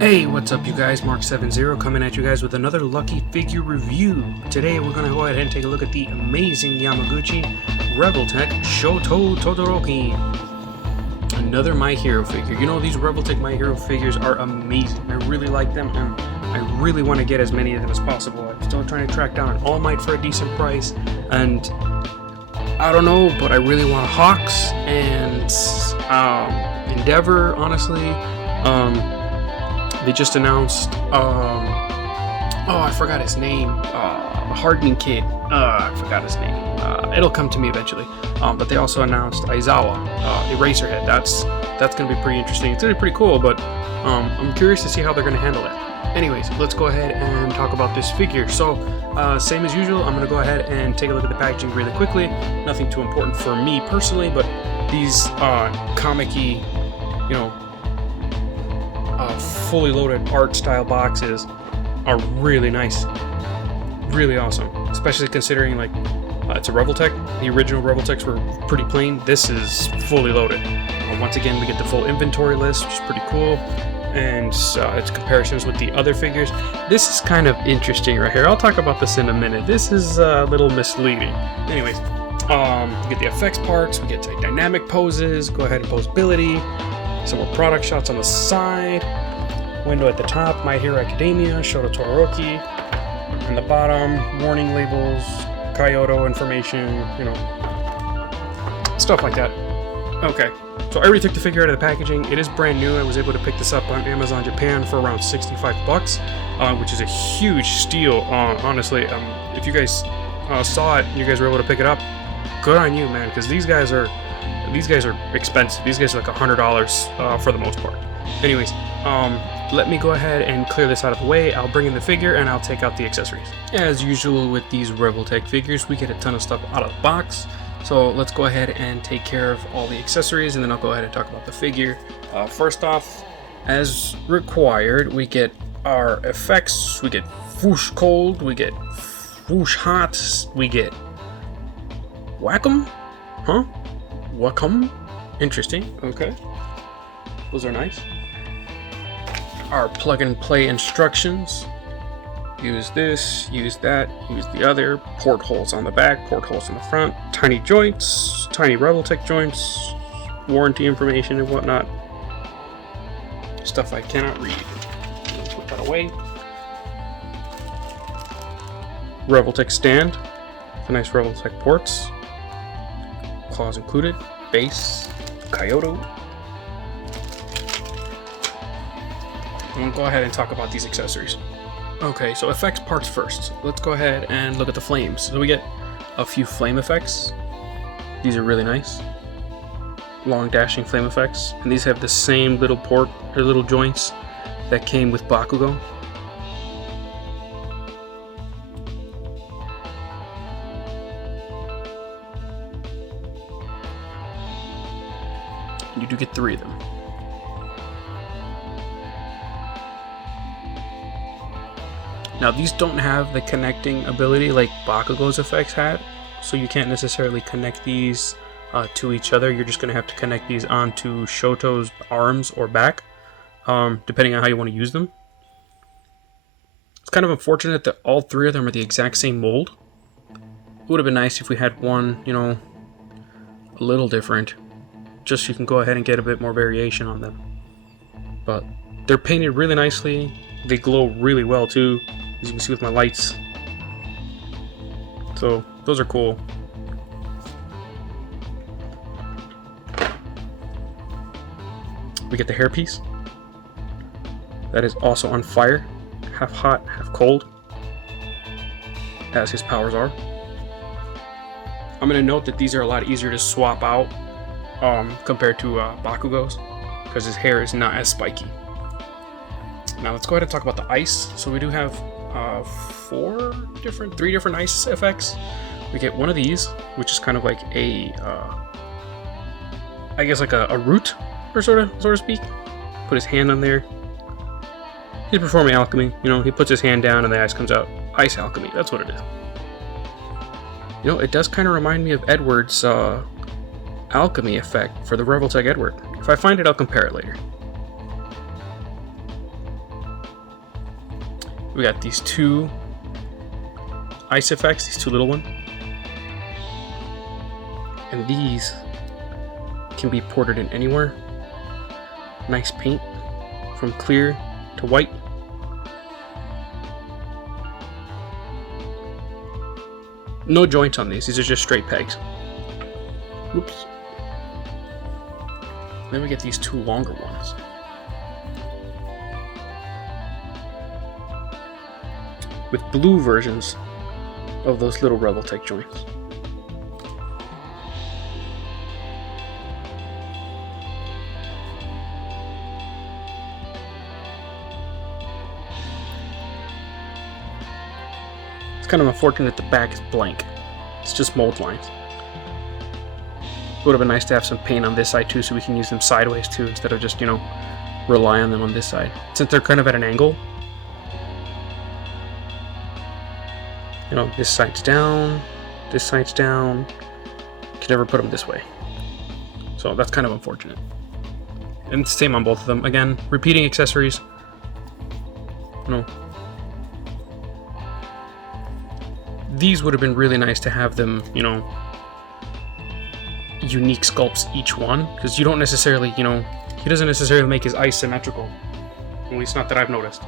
Hey, what's up you guys? Mrk7Zero coming at you guys with another lucky figure review. Today we're going to go ahead and take a look at the Amazing Yamaguchi Revoltech Shoto Todoroki. Another My Hero figure. You know, these Revoltech My Hero figures are amazing. I really like them and I really want to get as many of them as possible. I'm still trying to track down an All Might for a decent price, and I don't know, but I really want Hawks and Endeavor, honestly. They just announced, I forgot his name, Hardening Kid, I forgot his name, it'll come to me eventually, but they also announced Aizawa, Eraserhead. That's going to be pretty interesting. It's going to be pretty cool, but I'm curious to see how they're going to handle that. Anyways, let's go ahead and talk about this figure. So, same as usual, I'm going to go ahead and take a look at the packaging really quickly. Nothing too important for me personally, but these comic-y, you know, fully loaded art style boxes are really nice, really awesome, especially considering like it's a Revoltech. The original Revoltechs were pretty plain. This is fully loaded. Once again, we get the full inventory list, which is pretty cool, and its comparisons with the other figures. This is kind of interesting right here. I'll talk about this in a minute. This is a little misleading. Anyways, we get the effects parts, we get to dynamic poses, go ahead and posability, some more product shots on the side, window at the top, My Hero Academia, Shoto Todoroki, and the bottom, warning labels, Kyoto information, you know, stuff like that. Okay, so I already took the figure out of the packaging. It is brand new. I was able to pick this up on Amazon Japan for around $65, which is a huge steal, honestly. If you guys saw it and you guys were able to pick it up, good on you, man, because these guys are expensive. These guys are like $100 for the most part. Anyways, let me go ahead and clear this out of the way. I'll bring in the figure and I'll take out the accessories. As usual with these Revoltech figures, we get a ton of stuff out of the box. So let's go ahead and take care of all the accessories, and then I'll go ahead and talk about the figure. First off, as required, we get our effects. We get whoosh cold, we get whoosh hot, we get whack-em? Huh? Whack-em? Interesting. Okay. Those are nice. Our plug and play instructions. Use this, use that, use the other. Portholes on the back, portholes on the front. Tiny joints, tiny Revoltech joints. Warranty information and whatnot. Stuff I cannot read. Let's put that away. Revoltech stand. The nice Revoltech ports. Claws included. Base. Kyoto. I'm going to go ahead and talk about these accessories. Okay, so effects parts first. Let's go ahead and look at the flames. So we get a few flame effects. These are really nice. Long dashing flame effects. And these have the same little port, or little joints that came with Bakugo. You do get 3 of them. Now these don't have the connecting ability like Bakugo's effects had, so you can't necessarily connect these to each other. You're just going to have to connect these onto Shoto's arms or back, depending on how you want to use them. It's kind of unfortunate that all 3 of them are the exact same mold. It would have been nice if we had one, you know, a little different, just so you can go ahead and get a bit more variation on them. But they're painted really nicely. They glow really well too, as you can see with my lights. So those are cool. We get the hairpiece. That is also on fire, half hot, half cold, as his powers are. I'm going to note that these are a lot easier to swap out compared to Bakugo's, because his hair is not as spiky. Now let's go ahead and talk about the ice. So we do have 3 different ice effects. We get one of these, which is kind of like a, I guess like a root, or so to speak. Put his hand on there. He's performing alchemy. You know, he puts his hand down and the ice comes out. Ice alchemy, that's what it is. You know, it does kind of remind me of Edward's alchemy effect for the Revoltech Edward. If I find it, I'll compare it later. We got these two ice effects, these two little ones. And these can be ported in anywhere. Nice paint from clear to white. No joints on these are just straight pegs. Oops. Then we get these two longer ones. With blue versions of those little Revoltech joints. It's kind of unfortunate the back is blank. It's just mold lines. It would have been nice to have some paint on this side too, so we can use them sideways too, instead of just, rely on them on this side. Since they're kind of at an angle, this side's down, this side's down. You can never put them this way. So that's kind of unfortunate. And it's the same on both of them. Again, repeating accessories. These would have been really nice to have them, unique sculpts each one, because you don't necessarily, he doesn't necessarily make his eyes symmetrical. At least not that I've noticed.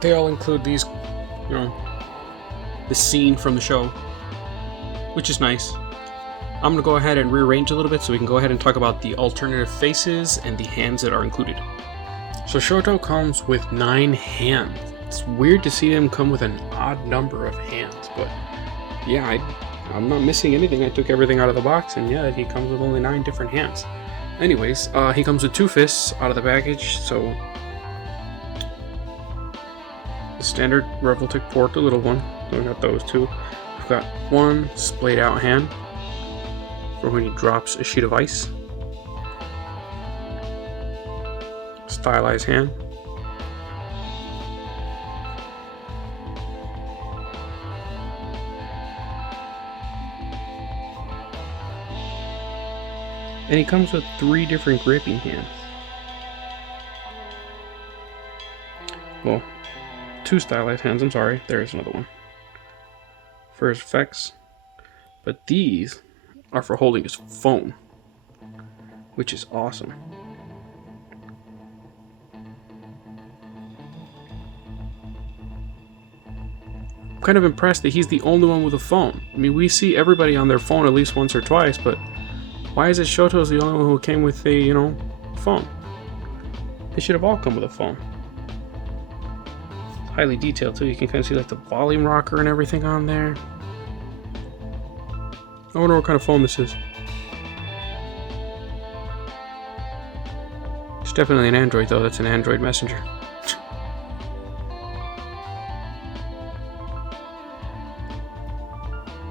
They all include these, the scene from the show, which is nice. I'm gonna go ahead and rearrange a little bit so we can go ahead and talk about the alternative faces and the hands that are included. So Shoto comes with 9 hands. It's weird to see him come with an odd number of hands, but yeah, I'm not missing anything. I took everything out of the box, and yeah, he comes with only 9 different hands. Anyways, he comes with 2 fists out of the package, so the standard Revoltech port, the little one. So we got those 2. We've got 1 splayed out hand for when he drops a sheet of ice. Stylized hand. And he comes with 3 different gripping hands. Well, 2 stylized hands, I'm sorry. There's another one. For his effects. But these are for holding his phone, which is awesome. I'm kind of impressed that he's the only one with a phone. I mean, we see everybody on their phone at least once or twice, but why is it Shoto's the only one who came with a, phone? They should have all come with a phone. It's highly detailed too. You can kind of see like the volume rocker and everything on there. I wonder what kind of phone this is. It's definitely an Android though. That's an Android Messenger.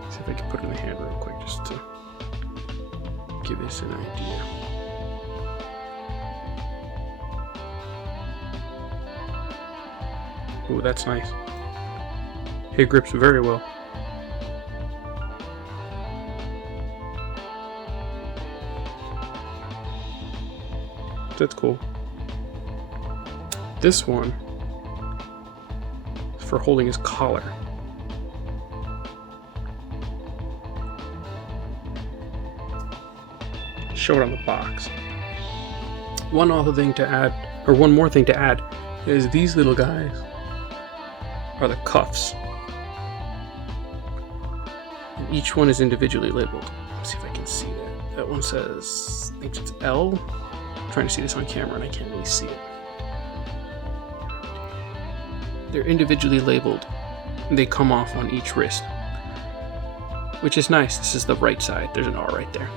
See if I can put it in the hand real quick just to give us an idea. Ooh, that's nice. It grips very well. That's cool. This one is for holding his collar. Show it on the box. One more thing to add is these little guys are the cuffs. And each one is individually labeled. Let's see if I can see that. That one says, I think it's L. I'm trying to see this on camera and I can't really see it. They're individually labeled and they come off on each wrist, which is nice. This is the right side. There's an R right there.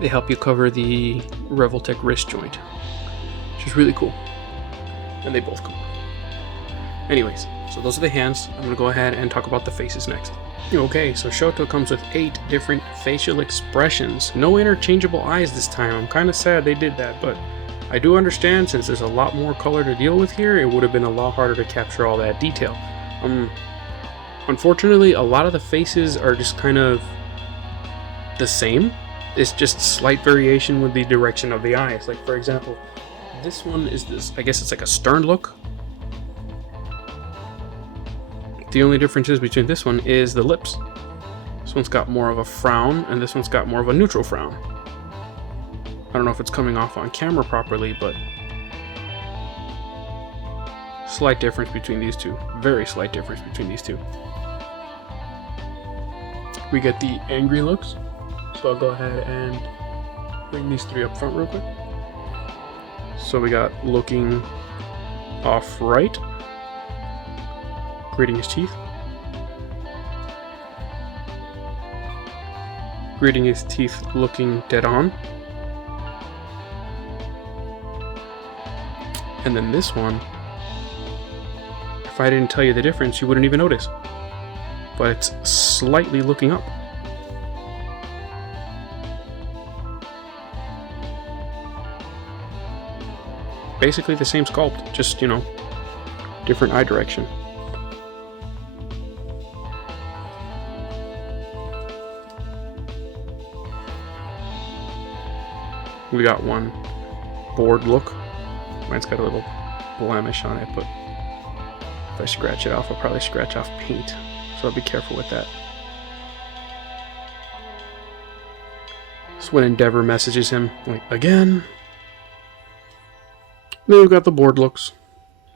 They help you cover the Revoltech wrist joint, which is really cool. And they both come off. Anyways, so those are the hands. I'm going to go ahead and talk about the faces next. Okay, so Shoto comes with 8 different facial expressions. No interchangeable eyes this time. I'm kind of sad they did that, but I do understand since there's a lot more color to deal with here, it would have been a lot harder to capture all that detail. Unfortunately, a lot of the faces are just kind of the same. It's just slight variation with the direction of the eyes. Like, for example, this one is this, I guess it's like a stern look. The only difference is between this one is the lips. This one's got more of a frown, and this one's got more of a neutral frown. I don't know if it's coming off on camera properly, but slight difference between these two. Very slight difference between these two. We get the angry looks. So I'll go ahead and bring these three up front real quick. So we got looking off right, gritting his teeth, gritting his teeth, looking dead on, and then this one, if I didn't tell you the difference, you wouldn't even notice, but it's slightly looking up. Basically the same sculpt, just, you know, different eye direction. We got one bored look. Mine's got a little blemish on it, but if I scratch it off, I'll probably scratch off paint. So I'll be careful with that. So when Endeavor messages him, like, again. Then we've got the board looks.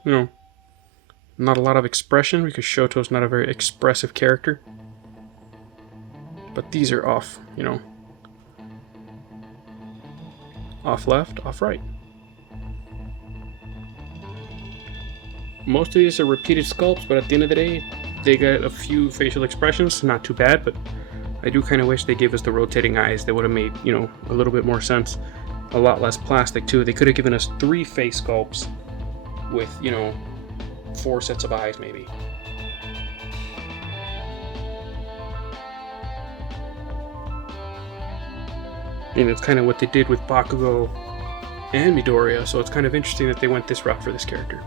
You know, not a lot of expression because Shoto's not a very expressive character. But these are off, you know. Off left, off right. Most of these are repeated sculpts, but at the end of the day, they got a few facial expressions. Not too bad, but I do kind of wish they gave us the rotating eyes. They would have made, you know, a little bit more sense. A lot less plastic too. They could have given us 3 face sculpts with, you know, 4 sets of eyes maybe. And it's kind of what they did with Bakugo and Midoriya, so it's kind of interesting that they went this route for this character.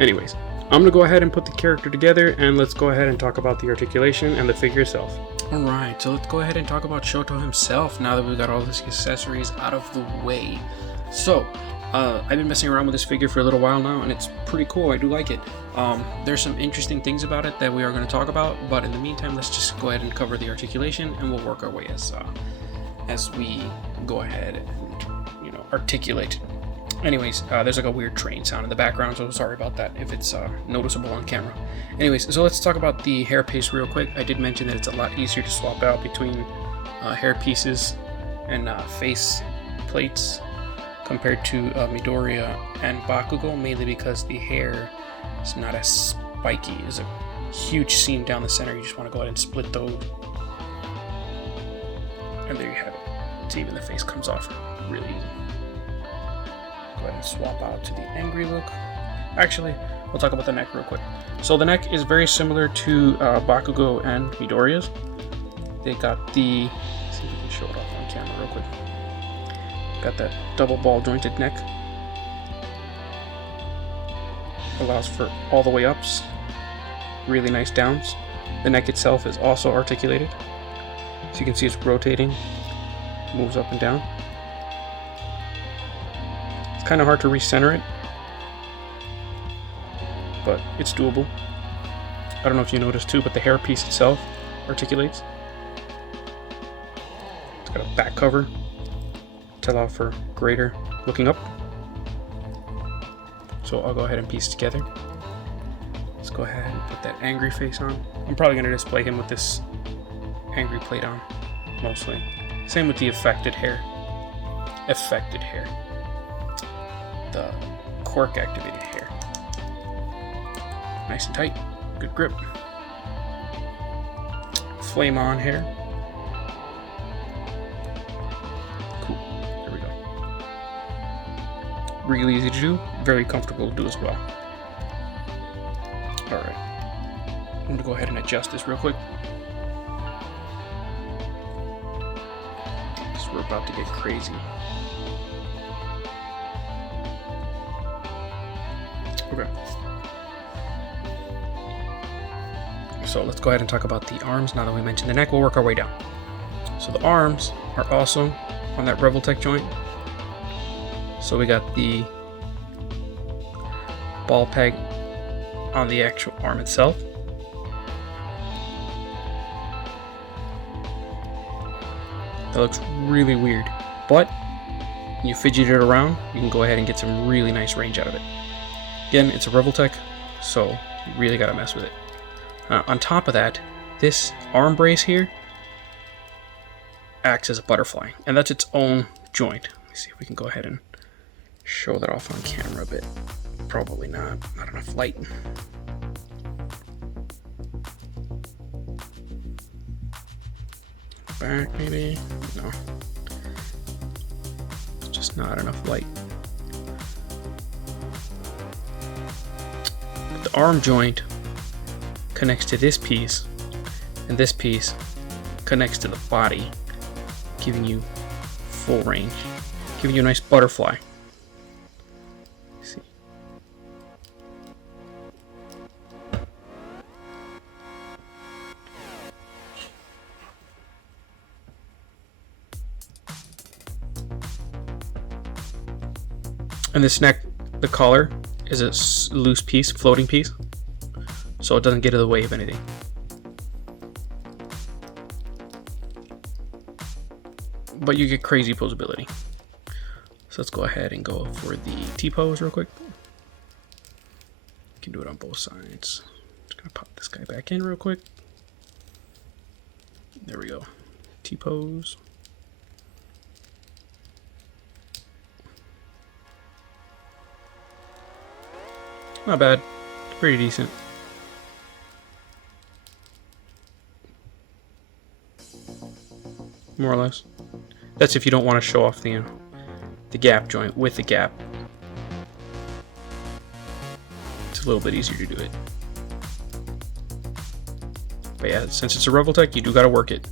Anyways, I'm going to go ahead and put the character together, and let's go ahead and talk about the articulation and the figure itself. Alright, so let's go ahead and talk about Shoto himself now that we've got all these accessories out of the way. So, I've been messing around with this figure for a little while now, and it's pretty cool. I do like it. There's some interesting things about it that we are going to talk about, but in the meantime, let's just go ahead and cover the articulation, and we'll work our way as we go ahead and, you know, articulate. Anyways, there's like a weird train sound in the background, so sorry about that if it's noticeable on camera. Anyways, so let's talk about the hair piece real quick. I did mention that it's a lot easier to swap out between hair pieces and face plates compared to Midoriya and Bakugo, mainly because the hair is not as spiky. There's a huge seam down the center. You just want to go ahead and split those. And there you have it. So even the face comes off really easy. Go ahead and swap out to the angry look. Actually, we'll talk about the neck real quick. So the neck is very similar to Bakugo and Midoriya's. They got the, let's see if we can show it off on camera real quick. Got that double ball jointed neck. Allows for all the way ups. Really nice downs. The neck itself is also articulated. So you can see it's rotating, moves up and down. It's kind of hard to recenter it, but it's doable. I don't know if you noticed too, but the hair piece itself articulates. It's got a back cover to allow for greater looking up. So I'll go ahead and piece it together. Let's go ahead and put that angry face on. I'm probably going to display him with this angry plate on, mostly. Same with the affected hair. The quirk activated hair. Nice and tight. Good grip. Flame on hair. Cool. There we go. Really easy to do. Very comfortable to do as well. Alright. I'm going to go ahead and adjust this real quick. We're about to get crazy. Okay. So let's go ahead and talk about the arms now that we mentioned the neck. We'll work our way down. So the arms are also on that Revoltech joint. So we got the ball peg on the actual arm itself. That looks really weird, but when you fidget it around, you can go ahead and get some really nice range out of it. Again, it's a Revoltech, so you really gotta mess with it. On top of that, this arm brace here acts as a butterfly, and that's its own joint. Let me see if we can go ahead and show that off on camera a bit. Probably not enough light. Back maybe? No. It's just not enough light. But the arm joint connects to this piece, and this piece connects to the body, giving you full range, giving you a nice butterfly. See. And this neck, the collar, is a loose piece, floating piece, so it doesn't get in the way of anything. But you get crazy posability. So let's go ahead and go for the T-pose real quick. You can do it on both sides. Just gonna pop this guy back in real quick. There we go. T-pose. Not bad. Pretty decent. More or less. That's if you don't want to show off the gap joint with the gap. It's a little bit easier to do it. But yeah, since it's a Revoltech, you do got to work it.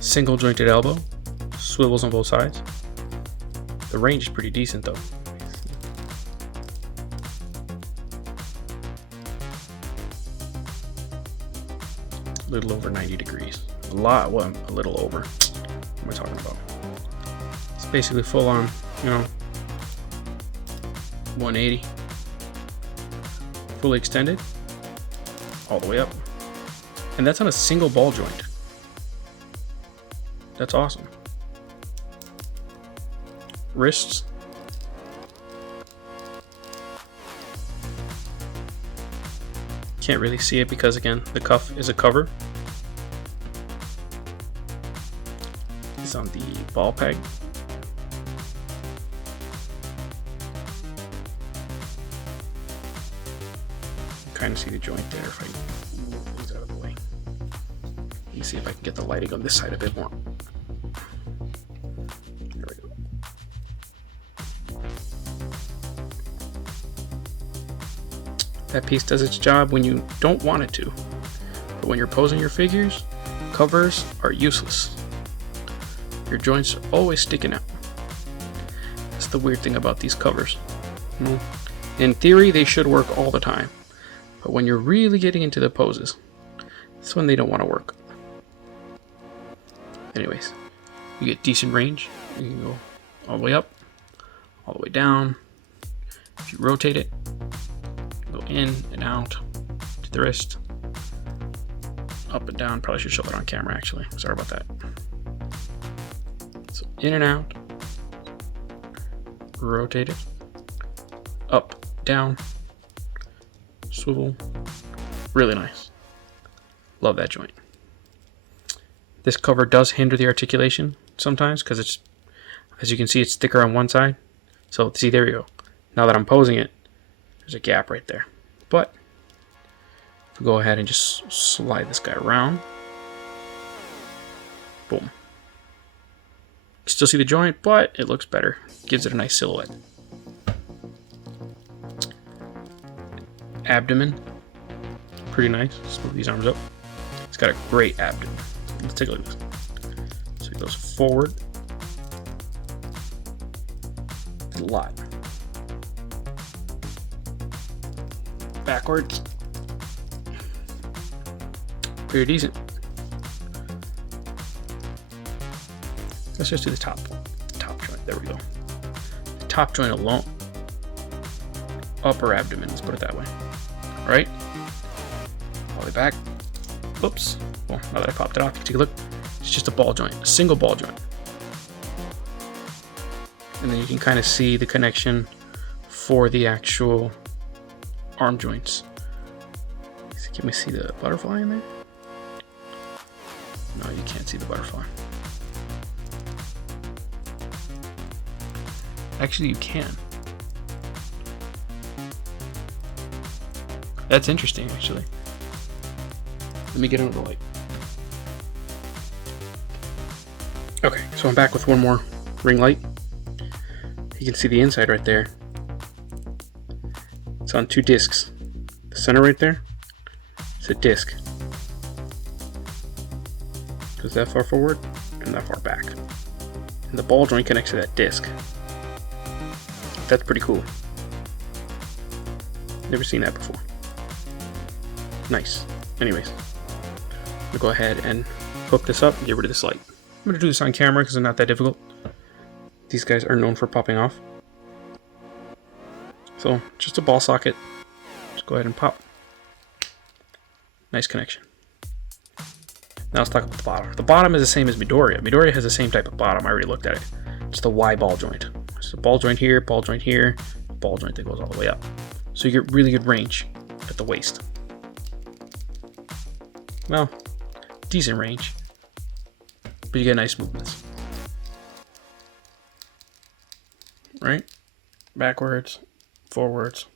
Single jointed elbow, swivels on both sides. The range is pretty decent though. A little over 90 degrees. A little over. What am I talking about? It's basically full on, 180. Fully extended. All the way up. And that's on a single ball joint. That's awesome. Wrists. Can't really see it because, again, the cuff is a cover. It's on the ball peg. Kind of see the joint there if I move these out of the way. Let me see if I can get the lighting on this side a bit more. There we go. That piece does its job when you don't want it to. But when you're posing your figures, covers are useless. Your joints are always sticking out. That's the weird thing about these covers. In theory, they should work all the time. But when you're really getting into the poses, that's when they don't want to work. Anyways, you get decent range. You can go all the way up, all the way down. If you rotate it, go in and out to the wrist, up and down. Probably should show that on camera actually. Sorry about that. So in and out, rotate it, up, down, swivel. Really nice. Love that joint. This cover does hinder the articulation sometimes because it's, as you can see, it's thicker on one side. So see, there you go. Now that I'm posing it, there's a gap right there. But if we go ahead and just slide this guy around, boom. You still see the joint, but it looks better. Gives it a nice silhouette. Abdomen, pretty nice. Smooth these arms up. It's got a great abdomen. Let's take a look at this. So it goes forward a lot. Backwards. Pretty decent. Let's just do the top joint. There we go. The top joint alone. Upper abdomen, let's put it that way. All right. All the way back. Oops. Well, now that I popped it off, you take a look. It's just a ball joint, a single ball joint. And then you can kind of see the connection for the actual arm joints. Can we see the butterfly in there? No, you can't see the butterfly. Actually, you can. That's interesting, actually. Let me get under the light. Okay, so I'm back with one more ring light. You can see the inside right there. It's on 2 discs. The center right there, it's a disc. Goes that far forward and that far back. And the ball joint connects to that disc. That's pretty cool. Never seen that before. Nice. Anyways, I'm gonna go ahead and hook this up and get rid of this light. I'm gonna do this on camera because it's not that difficult. These guys are known for popping off. So just a ball socket. Just go ahead and pop. Nice connection. Now let's talk about the bottom. The bottom is the same as Midoriya. Midoriya has the same type of bottom. I already looked at it. It's the Y ball joint. It's a ball joint here, ball joint here, ball joint that goes all the way up. So you get really good range at the waist. Well, decent range, but you get nice movements. Right? Backwards, forwards.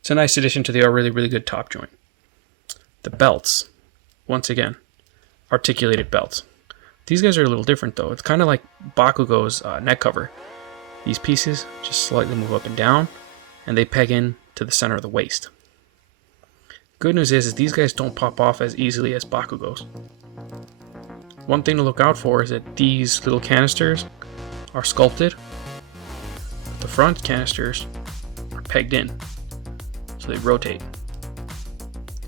It's a nice addition to the really, really good top joint. The belts, once again, articulated belts. These guys are a little different though. It's kind of like Bakugo's neck cover. These pieces just slightly move up and down, and they peg in to the center of the waist. Good news is these guys don't pop off as easily as Bakugo's. One thing to look out for is that these little canisters are sculpted. The front canisters are pegged in, so they rotate.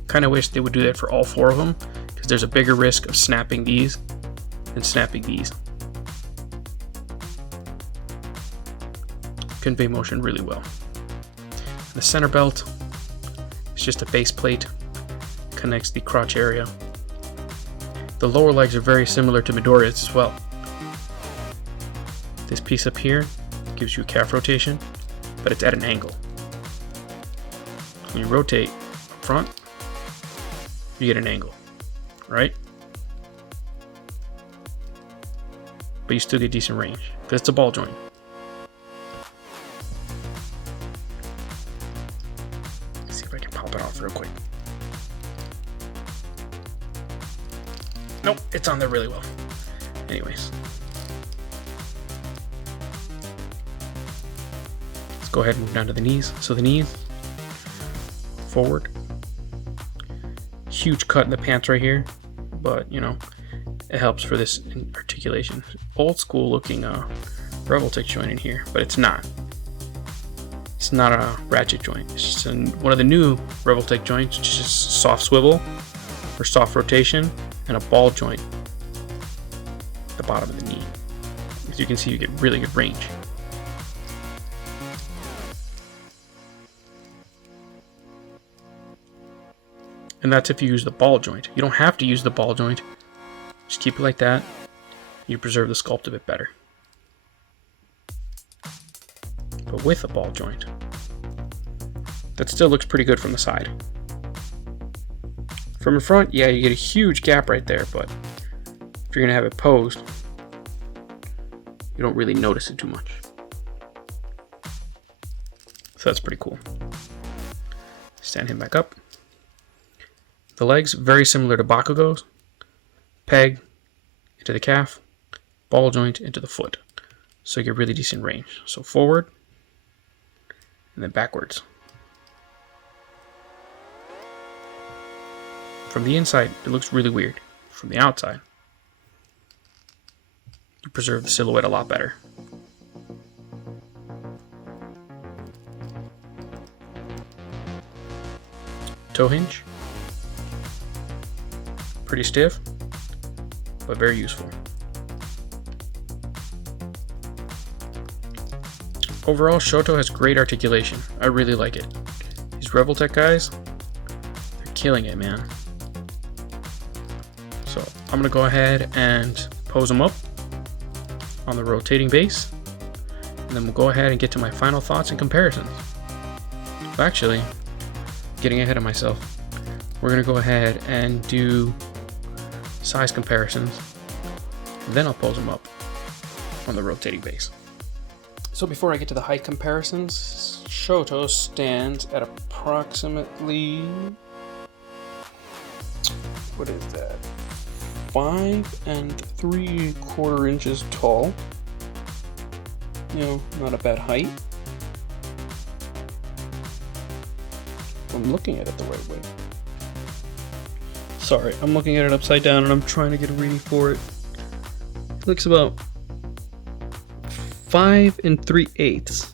Kind of wish they would do that for all 4 of them, because there's a bigger risk of snapping these than snapping these. Convey motion really well. The center belt is just a base plate, connects the crotch area. The lower legs are very similar to Midoriya's as well. This piece up here gives you a calf rotation, but it's at an angle. When you rotate up front, you get an angle, right? But you still get decent range, because it's a ball joint. Let's see if I can pop it off real quick. Nope, it's on there really well. Anyways. Let's go ahead and move down to the knees. So the knees, forward. Huge cut in the pants right here, but you know, it helps for this articulation. Old school looking Revoltech joint in here, but it's not. It's not a ratchet joint. It's just one of the new Revoltech joints, which is just soft swivel or soft rotation and a ball joint at the bottom of the knee. As you can see, you get really good range. And that's if you use the ball joint. You don't have to use the ball joint. Just keep it like that. You preserve the sculpt a bit better. But with a ball joint, that still looks pretty good from the side. From the front, yeah, you get a huge gap right there, but if you're gonna have it posed, you don't really notice it too much. So that's pretty cool. Stand him back up. The legs, very similar to Bakugo's. Peg into the calf, ball joint into the foot. So you get really decent range. So forward, and then backwards. From the inside, it looks really weird. From the outside, you preserve the silhouette a lot better. Toe hinge. Pretty stiff, but very useful. overall, Shoto has great articulation. I really like it. These Revoltech guys, they're killing it, man. So I'm gonna go ahead and pose them up on the rotating base, and then we'll go ahead and get to my final thoughts and comparisons. Well, actually, getting ahead of myself, we're gonna go ahead and do size comparisons, then I'll pose them up on the rotating base. So before I get to the height comparisons, Shoto stands at approximately, what is that, 5 3/4 inches tall. You know, not a bad height. I'm looking at it the right way. Sorry, I'm looking at it upside down and I'm trying to get a reading for it. It looks about 5 3/8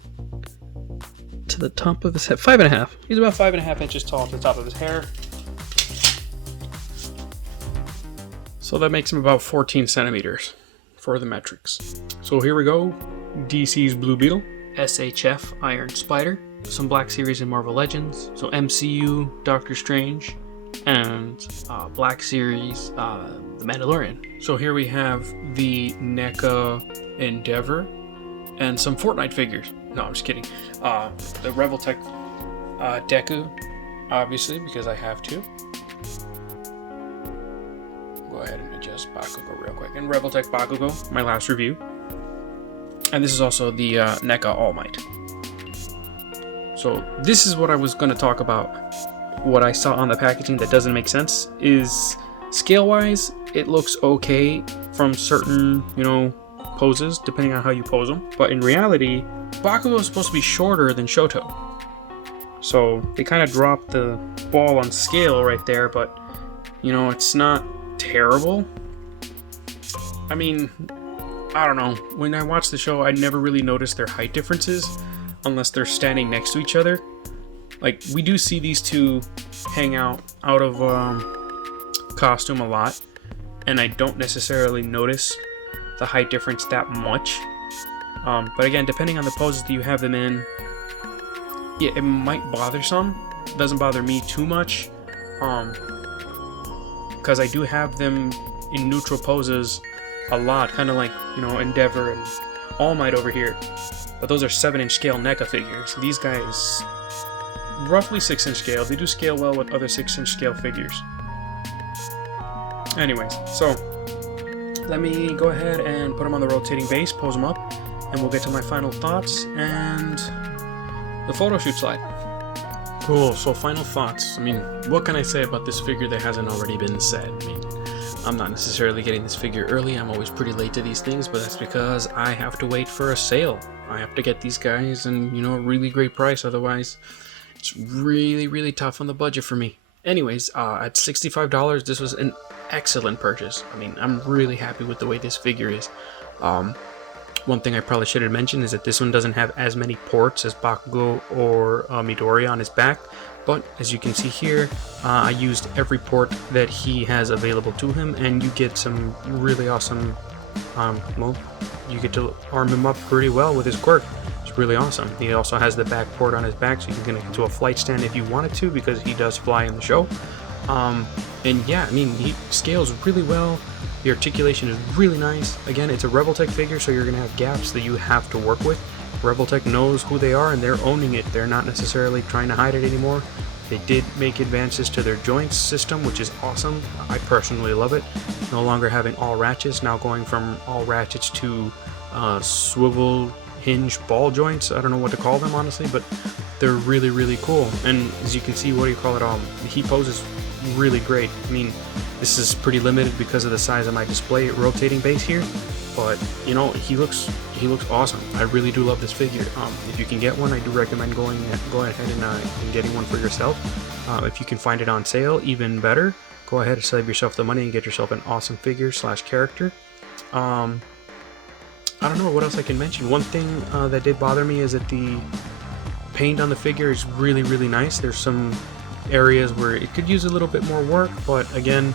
to the top of his head. 5.5. He's about 5.5 inches tall to the top of his hair. So that makes him about 14 centimeters for the metrics. So here we go. DC's Blue Beetle, SHF Iron Spider, some Black Series and Marvel Legends, so MCU Doctor Strange, and Black Series The Mandalorian. So here we have the NECA Endeavor and some Fortnite figures. No, I'm just kidding. The Revoltech Deku, obviously, because I have to. Go ahead and adjust Bakugo real quick. And Revoltech Bakugo, my last review. And this is also the NECA All Might. So this is what I was going to talk about. What I saw on the packaging that doesn't make sense is, scale-wise, it looks okay from certain, poses, depending on how you pose them. But in reality, Bakugo is supposed to be shorter than Shoto. So they kind of dropped the ball on scale right there, but, it's not terrible. I mean, I don't know. When I watched the show, I never really noticed their height differences unless they're standing next to each other. Like, we do see these two hang out of costume a lot, and I don't necessarily notice the height difference that much. But again, depending on the poses that you have them in, yeah, it might bother some. It doesn't bother me too much, because I do have them in neutral poses a lot, kind of like, Endeavor and All Might over here. But those are 7-inch scale NECA figures. These guys, roughly 6-inch scale. They do scale well with other 6-inch scale figures. Anyways, so let me go ahead and put them on the rotating base, pose them up, and we'll get to my final thoughts and the photo shoot slide. Cool, so final thoughts. I mean, what can I say about this figure that hasn't already been said? I mean, I'm not necessarily getting this figure early. I'm always pretty late to these things, but that's because I have to wait for a sale. I have to get these guys in, a really great price. Otherwise, it's really, really tough on the budget for me. Anyways, at $65, this was an excellent purchase. I mean, I'm really happy with the way this figure is. One thing I probably should have mentioned is that this one doesn't have as many ports as Bakugo or Midori on his back. But as you can see here, I used every port that he has available to him, and you get some really awesome, you get to arm him up pretty well with his quirk. It's really awesome. He also has the back port on his back, so you can get to a flight stand if you wanted to, because he does fly in the show. And yeah, I mean, he scales really well. The articulation is really nice. Again, it's a Revoltech figure, so you're going to have gaps that you have to work with. Revoltech knows who they are, and they're owning it. They're not necessarily trying to hide it anymore. They did make advances to their joints system, which is awesome. I personally love it. No longer having all ratchets, now going from all ratchets to swivel hinge ball joints. I don't know what to call them, honestly, but they're really, really cool. And as you can see, he poses really great. I mean, this is pretty limited because of the size of my display rotating base here, but he looks awesome. I really do love this figure. If you can get one, I do recommend going ahead and getting one for yourself. If you can find it on sale, even better. Go ahead and save yourself the money and get yourself an awesome figure / character. I don't know what else I can mention. One thing that did bother me is that the paint on the figure is really, really nice. There's some areas where it could use a little bit more work, but again,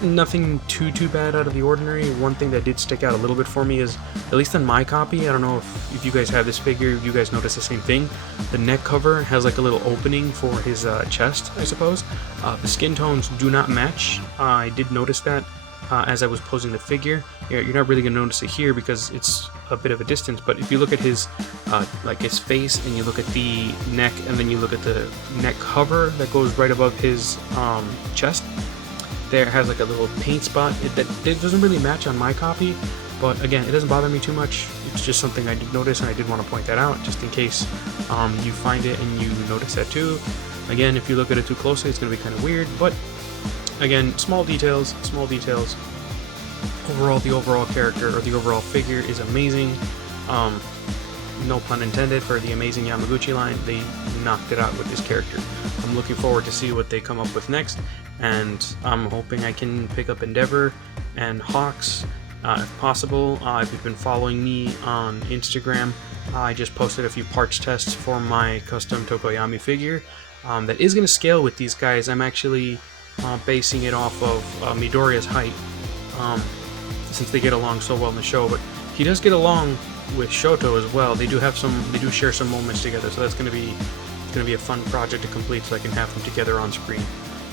Nothing too bad out of the ordinary. One thing that did stick out a little bit for me is, at least on my copy, I don't know if you guys have this figure, you guys notice the same thing. The neck cover has like a little opening for his chest, I suppose. The skin tones do not match. I did notice that as I was posing the figure. You're not really going to notice it here because it's a bit of a distance, but if you look at his like his face, and you look at the neck, and then you look at the neck cover that goes right above his chest, there has like a little paint spot. It doesn't really match on my copy, but again, it doesn't bother me too much. It's just something I did notice, and I did want to point that out just in case you find it and you notice that too. Again, if you look at it too closely, it's going to be kind of weird, but again, small details. Overall, the overall character, or the overall figure, is amazing. No pun intended for the Amazing Yamaguchi line. They knocked it out with this character. I'm looking forward to see what they come up with next, and I'm hoping I can pick up Endeavor and Hawks if possible. If you've been following me on Instagram, I just posted a few parts tests for my custom Tokoyami figure that is going to scale with these guys. I'm actually basing it off of Midoriya's height, since they get along so well in the show, but he does get along with Shoto as well. They do share some moments together, so that's going to be a fun project to complete, so I can have them together on screen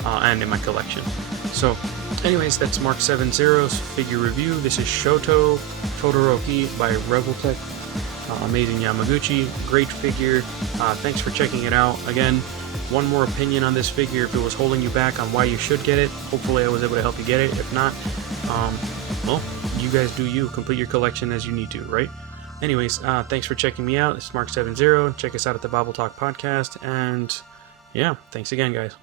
and in my collection. So anyways, that's Mrk7Zero's figure review. This is Shoto Todoroki by Revoltech. Amazing Yamaguchi, great figure. Thanks for checking it out. Again, one more opinion on this figure. If it was holding you back on why you should get it, hopefully I was able to help you get it. If not, well, you guys do you. Complete your collection as you need to, right? Anyways, thanks for checking me out. This is Mrk7Zero. Check us out at the BabbleTalk podcast. And yeah, thanks again, guys.